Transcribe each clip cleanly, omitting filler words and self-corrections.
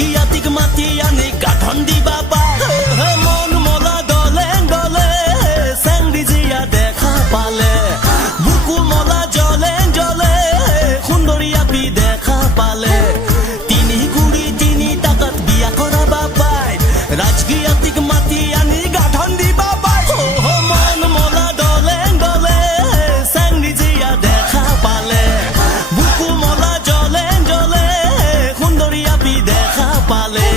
ৰাজগিয়াতিক মাতি আনি গাঠন দিবা পায় মন মলা গলে গলে চেংৰি জিয়া দেখা পালে বুকু মলা জলে জলে সুন্দৰী আপি দেখা পালে তিনি কুৰি তিনি টাকাত বিয়া কৰাবা পায় ৰাজগিয়াতিক মাতি আনি গাঠন দিবা পায় মন মলা গলে গলে চেংৰি জিয়া দেখা পালে বুকু মলা জলে জলে সুন্দৰী আপি দেখা পালে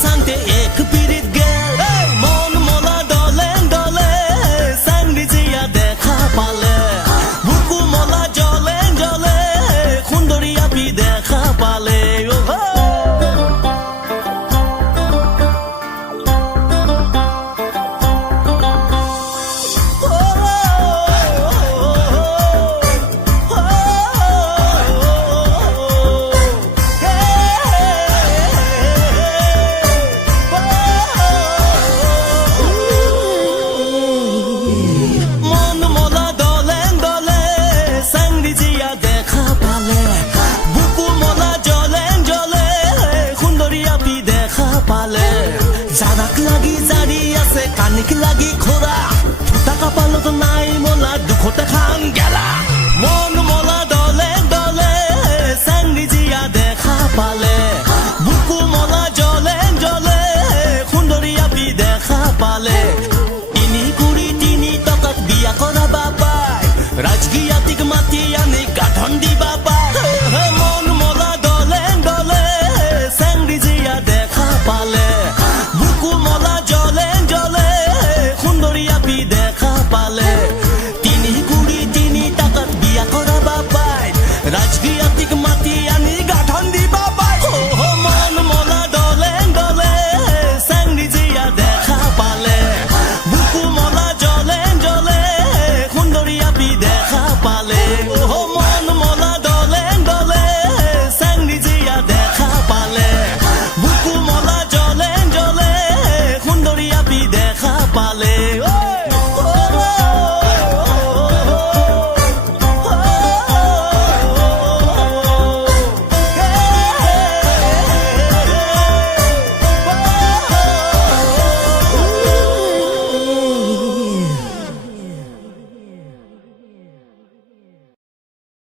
Sante ek pirit gel mon mola dole dole sangri jiya dekha pale buku mola jole jole khundori api dekha pale জানাক লাগি জাৰি আছে কানিক লাগি খোৰা ফুটা কপালত নাই মোলা দুখতে খান গেলা মন মোলা দলে দলে চেংৰি জিয়া দেখা পালে বুকু মোলা জলে জলে সুন্দৰী আপি দেখা পালে তিনি কুৰি তিনি টকাত বিয়া কৰাবা পায় ৰাজগিয়া